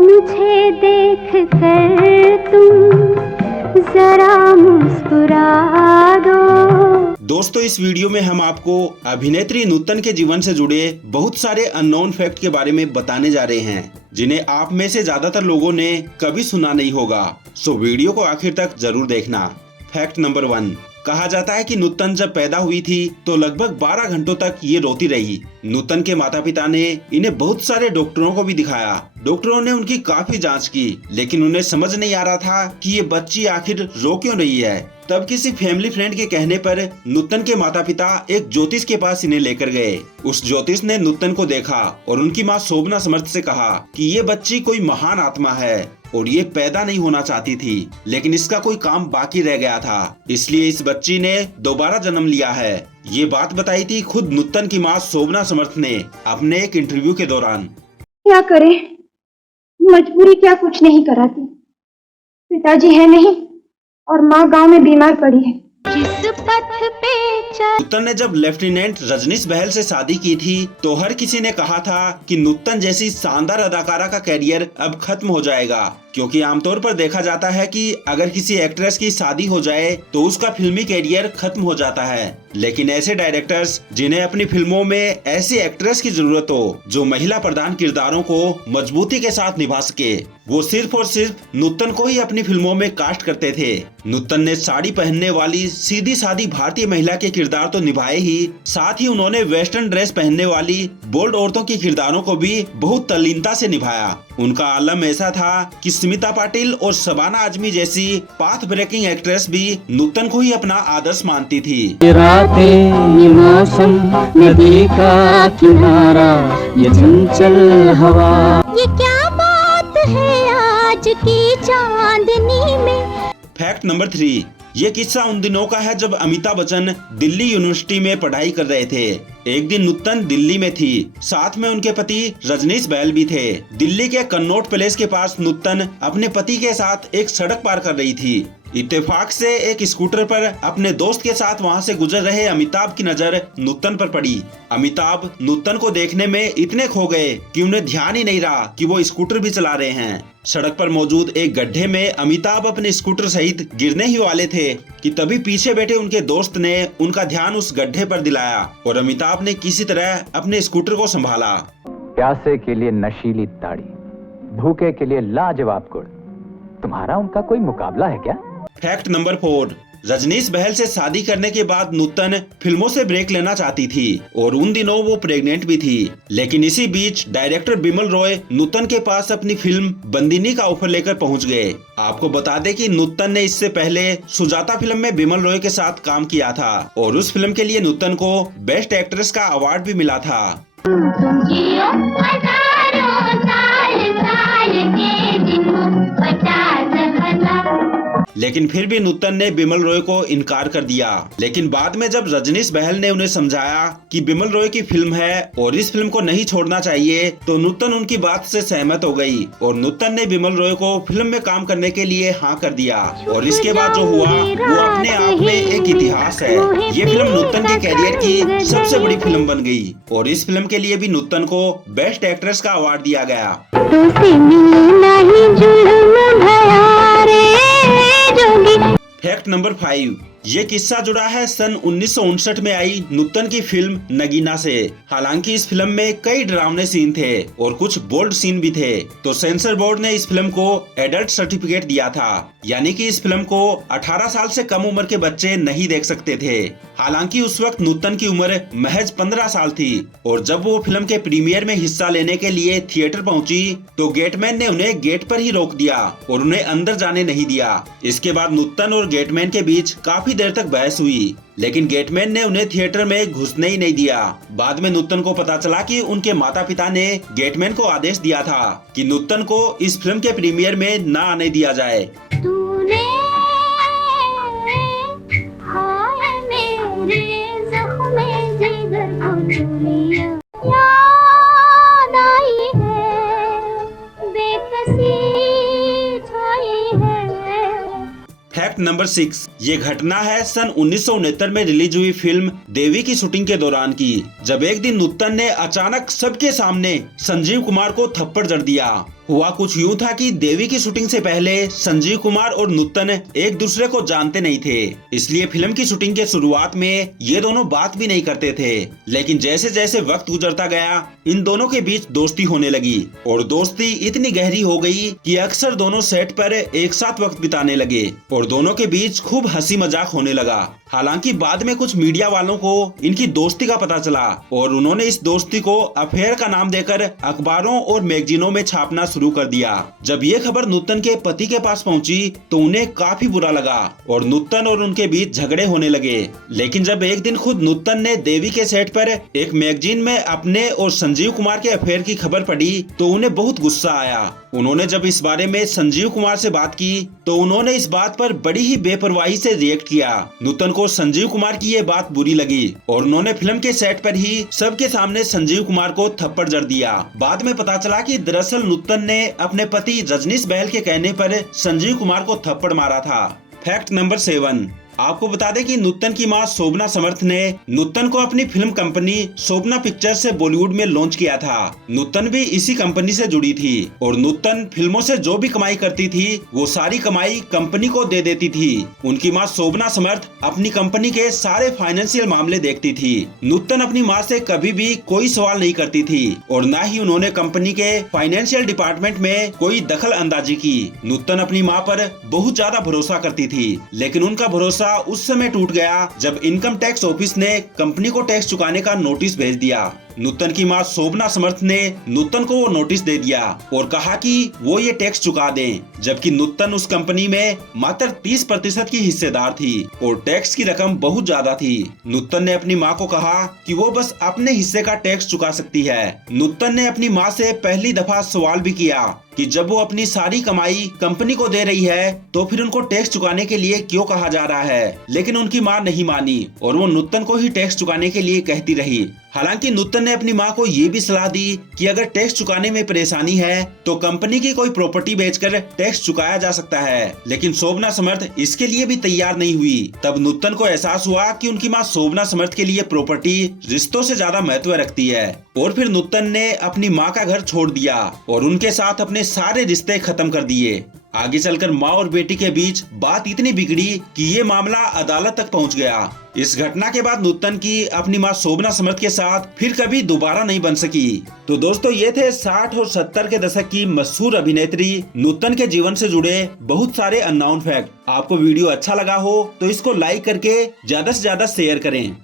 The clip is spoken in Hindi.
मुझे देख कर तुम जरा मुस्कुरा दो। दोस्तों, इस वीडियो में हम आपको अभिनेत्री नूतन के जीवन से जुड़े बहुत सारे अननोन फैक्ट के बारे में बताने जा रहे हैं, जिन्हें आप में से ज्यादातर लोगों ने कभी सुना नहीं होगा। सो वीडियो को आखिर तक जरूर देखना। फैक्ट नंबर 1, कहा जाता है कि नूतन जब पैदा हुई थी तो लगभग 12 घंटों तक ये रोती रही। नूतन के माता पिता ने इन्हें बहुत सारे डॉक्टरों को भी दिखाया। डॉक्टरों ने उनकी काफी जांच की, लेकिन उन्हें समझ नहीं आ रहा था कि ये बच्ची आखिर रो क्यों रही है। तब किसी फैमिली फ्रेंड के कहने पर नूतन के माता पिता एक ज्योतिष के पास इन्हें लेकर गए। उस ज्योतिष ने नूतन को देखा और उनकी माँ शोभना समर्थ से कहा कि ये बच्ची कोई महान आत्मा है और ये पैदा नहीं होना चाहती थी, लेकिन इसका कोई काम बाकी रह गया था, इसलिए इस बच्ची ने दोबारा जन्म लिया है। ये बात बताई थी खुद नूतन की माँ शोभना समर्थ ने अपने एक इंटरव्यू के दौरान। क्या करें, मजबूरी क्या कुछ नहीं कराती। पिताजी है नहीं और माँ गांव में बीमार पड़ी है। जिस पथ पे नूतन ने जब लेफ्टिनेंट रजनीश बहल से शादी की थी तो हर किसी ने कहा था कि नूतन जैसी शानदार अदाकारा का कैरियर अब खत्म हो जाएगा, क्योंकि आमतौर पर देखा जाता है कि अगर किसी एक्ट्रेस की शादी हो जाए तो उसका फिल्मी कैरियर खत्म हो जाता है। लेकिन ऐसे डायरेक्टर्स जिन्हें अपनी फिल्मों में ऐसी एक्ट्रेस की जरूरत हो जो महिला प्रधान किरदारों को मजबूती के साथ निभा सके, वो सिर्फ और सिर्फ नूतन को ही अपनी फिल्मों में कास्ट करते थे। नूतन ने साड़ी पहनने वाली सीधी सादी भारतीय महिला के किरदार तो निभाए ही, साथ ही उन्होंने वेस्टर्न ड्रेस पहनने वाली बोल्ड औरतों के किरदारों को भी बहुत तल्लीनता से निभाया। उनका आलम ऐसा था कि स्मिता पाटिल और शबाना आजमी जैसी पाथ ब्रेकिंग एक्ट्रेस भी नूतन को ही अपना आदर्श मानती थी। रातें, ये मौसम, नदी का किनारा, ये चंचल हवा, ये क्या बात है आज की चांदनी में। फैक्ट नंबर 3, ये किस्सा उन दिनों का है जब अमिताभ बच्चन दिल्ली यूनिवर्सिटी में पढ़ाई कर रहे थे। एक दिन नूतन दिल्ली में थी, साथ में उनके पति रजनीश बहल भी थे। दिल्ली के कन्नॉट पैलेस के पास नूतन अपने पति के साथ एक सड़क पार कर रही थी। इत्तेफाक से एक स्कूटर पर अपने दोस्त के साथ वहां से गुजर रहे अमिताभ की नजर नूतन पर पड़ी। अमिताभ नूतन को देखने में इतने खो गए कि उन्हें ध्यान ही नहीं रहा कि वो स्कूटर भी चला रहे हैं। सड़क पर मौजूद एक गड्ढे में अमिताभ अपने स्कूटर सहित गिरने ही वाले थे कि तभी पीछे बैठे उनके दोस्त ने उनका ध्यान उस गड्ढे पर दिलाया और अमिताभ ने किसी तरह अपने स्कूटर को संभाला। प्यासे के लिए नशीली ताड़ी, भूखे के लिए लाजवाब गुड़, तुम्हारा उनका कोई मुकाबला है क्या? फैक्ट नंबर 4, रजनीश बहल से शादी करने के बाद नूतन फिल्मों से ब्रेक लेना चाहती थी और उन दिनों वो प्रेग्नेंट भी थी। लेकिन इसी बीच डायरेक्टर बिमल रॉय नूतन के पास अपनी फिल्म बंदिनी का ऑफर लेकर पहुंच गए। आपको बता दें कि नूतन ने इससे पहले सुजाता फिल्म में बिमल रॉय के साथ काम किया था और उस फिल्म के लिए नूतन को बेस्ट एक्ट्रेस का अवार्ड भी मिला था। लेकिन फिर भी नूतन ने बिमल रॉय को इनकार कर दिया। लेकिन बाद में जब रजनीश बहल ने उन्हें समझाया कि बिमल रॉय की फिल्म है और इस फिल्म को नहीं छोड़ना चाहिए, तो नूतन उनकी बात से सहमत हो गई और नूतन ने बिमल रॉय को फिल्म में काम करने के लिए हाँ कर दिया। और इसके बाद जो हुआ वो अपने आप में एक इतिहास है। ये फिल्म नूतन के कैरियर की सबसे बड़ी फिल्म बन गई और इस फिल्म के लिए भी नूतन को बेस्ट एक्ट्रेस का अवार्ड दिया गया। फैक्ट नंबर 5, ये किस्सा जुड़ा है सन 1959 में आई नूतन की फिल्म नगीना से। हालांकि इस फिल्म में कई डरावने सीन थे और कुछ बोल्ड सीन भी थे, तो सेंसर बोर्ड ने इस फिल्म को एडल्ट सर्टिफिकेट दिया था, यानी कि इस फिल्म को 18 साल से कम उम्र के बच्चे नहीं देख सकते थे। हालांकि उस वक्त नूतन की उम्र महज 15 साल थी और जब वो फिल्म के प्रीमियर में हिस्सा लेने के लिए थिएटर पहुंची तो गेटमैन ने उन्हें गेट पर ही रोक दिया और उन्हें अंदर जाने नहीं दिया। इसके बाद नूतन और गेटमैन के बीच काफी देर तक बहस हुई, लेकिन गेटमैन ने उन्हें थिएटर में घुसने ही नहीं दिया। बाद में नूतन को पता चला कि उनके माता पिता ने गेटमैन को आदेश दिया था कि नूतन को इस फिल्म के प्रीमियर में न आने दिया जाए। फैक्ट नंबर 6, ये घटना है सन 1969 में रिलीज हुई फिल्म देवी की शूटिंग के दौरान की, जब एक दिन नूतन ने अचानक सबके सामने संजीव कुमार को थप्पड़ जड़ दिया। हुआ कुछ यूं था कि देवी की शूटिंग से पहले संजीव कुमार और नूतन एक दूसरे को जानते नहीं थे, इसलिए फिल्म की शूटिंग के शुरुआत में ये दोनों बात भी नहीं करते थे। लेकिन जैसे जैसे वक्त गुजरता गया इन दोनों के बीच दोस्ती होने लगी और दोस्ती इतनी गहरी हो गई कि अक्सर दोनों सेट पर एक साथ वक्त बिताने लगे और दोनों के बीच खूब हंसी मजाक होने लगा। हालांकि बाद में कुछ मीडिया वालों को इनकी दोस्ती का पता चला और उन्होंने इस दोस्ती को अफेयर का नाम देकर अखबारों और मैगजीनों में छापना शुरू कर दिया। जब ये खबर नूतन के पति के पास पहुंची तो उन्हें काफी बुरा लगा और नूतन और उनके बीच झगड़े होने लगे। लेकिन जब एक दिन खुद नूतन ने देवी के सेट पर एक मैगजीन में अपने और संजीव कुमार के अफेयर की खबर पढ़ी तो उन्हें बहुत गुस्सा आया। उन्होंने जब इस बारे में संजीव कुमार से बात की तो उन्होंने इस बात पर बड़ी ही बेपरवाही से रिएक्ट किया। नूतन को संजीव कुमार की ये बात बुरी लगी और उन्होंने फिल्म के सेट पर ही सबके सामने संजीव कुमार को थप्पड़ जड़ दिया। बाद में पता चला कि दरअसल नूतन ने अपने पति रजनीश बहल के कहने पर संजीव कुमार को थप्पड़ मारा था। फैक्ट नंबर 7, आपको बता दें कि नूतन की मां शोभना समर्थ ने नूतन को अपनी फिल्म कंपनी शोभना पिक्चर्स से बॉलीवुड में लॉन्च किया था। नूतन भी इसी कंपनी से जुड़ी थी और नूतन फिल्मों से जो भी कमाई करती थी वो सारी कमाई कंपनी को दे देती थी। उनकी मां शोभना समर्थ अपनी कंपनी के सारे फाइनेंशियल मामले देखती थी। नूतन अपनी मां से कभी भी कोई सवाल नहीं करती थी और न ही उन्होंने कंपनी के फाइनेंशियल डिपार्टमेंट में कोई दखल अंदाजी की। नूतन अपनी मां पर बहुत ज्यादा भरोसा करती थी, लेकिन उनका भरोसा उस समय टूट गया जब इनकम टैक्स ऑफिस ने कंपनी को टैक्स चुकाने का नोटिस भेज दिया। नूतन की मां शोभना समर्थ ने नूतन को वो नोटिस दे दिया और कहा कि वो ये टैक्स चुका दें, जबकि नूतन उस कंपनी में मात्र 30% की हिस्सेदार थी और टैक्स की रकम बहुत ज्यादा थी। नूतन ने अपनी मां को कहा कि वो बस अपने हिस्से का टैक्स चुका सकती है। नूतन ने अपनी मां से पहली दफा सवाल भी किया कि जब वो अपनी सारी कमाई कंपनी को दे रही है तो फिर उनको टैक्स चुकाने के लिए क्यों कहा जा रहा है, लेकिन उनकी मां नहीं मानी और वो नूतन को ही टैक्स चुकाने के लिए कहती रही। हालांकि नूतन ने अपनी मां को ये भी सलाह दी कि अगर टैक्स चुकाने में परेशानी है तो कंपनी की कोई प्रॉपर्टी बेचकर टैक्स चुकाया जा सकता है, लेकिन शोभना समर्थ इसके लिए भी तैयार नहीं हुई। तब नूतन को एहसास हुआ कि उनकी मां शोभना समर्थ के लिए प्रॉपर्टी रिश्तों से ज्यादा महत्व रखती है और फिर नूतन ने अपनी मां का घर छोड़ दिया और उनके साथ अपने सारे रिश्ते खत्म कर दिए। आगे चलकर माँ और बेटी के बीच बात इतनी बिगड़ी कि ये मामला अदालत तक पहुंच गया। इस घटना के बाद नूतन की अपनी मां शोभना समर्थ के साथ फिर कभी दोबारा नहीं बन सकी। तो दोस्तों ये थे 60 और 70 के दशक की मशहूर अभिनेत्री नूतन के जीवन से जुड़े बहुत सारे अननोन फैक्ट। आपको वीडियो अच्छा लगा हो तो इसको लाइक करके ज्यादा से ज्यादा शेयर करें।